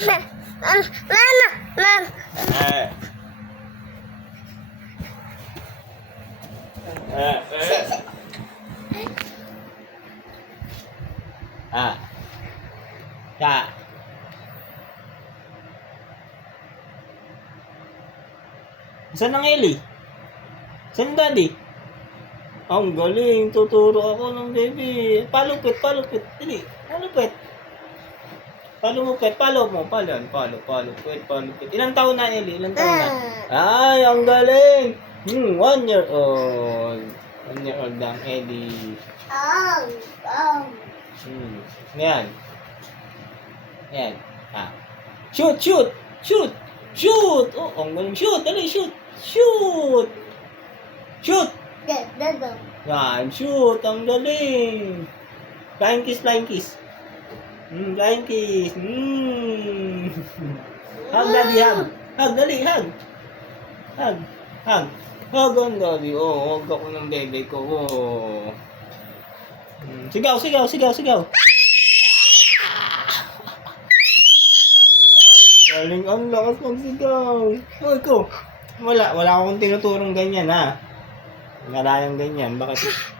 Ta. Saan ang Ellie? Saan daddy? Ang galing, tuturo ako ng baby. Palupit. Dali, palupit. Palupit, palo mo. Palupit. Ilang taon na, Ellie? Ilang taon na? Ay, ang galing. 1 year old. 1 year old ang Ellie. Yan. Shoot. Oh, ang galing. Shoot. Dali, shoot. Shoot. Yan, shoot. Ang galing. Flying kiss. Flying kiss. Hug, daddy, hug. Hug, dali, hug. Hug. Hug ang daddy. Oh, hug ako ng bebe ko. Oh. Sigaw. Galing, ang lakas magsigaw. Oh, ikaw. Wala akong tinuturong ganyan, ha. Malayang ganyan. Bakit?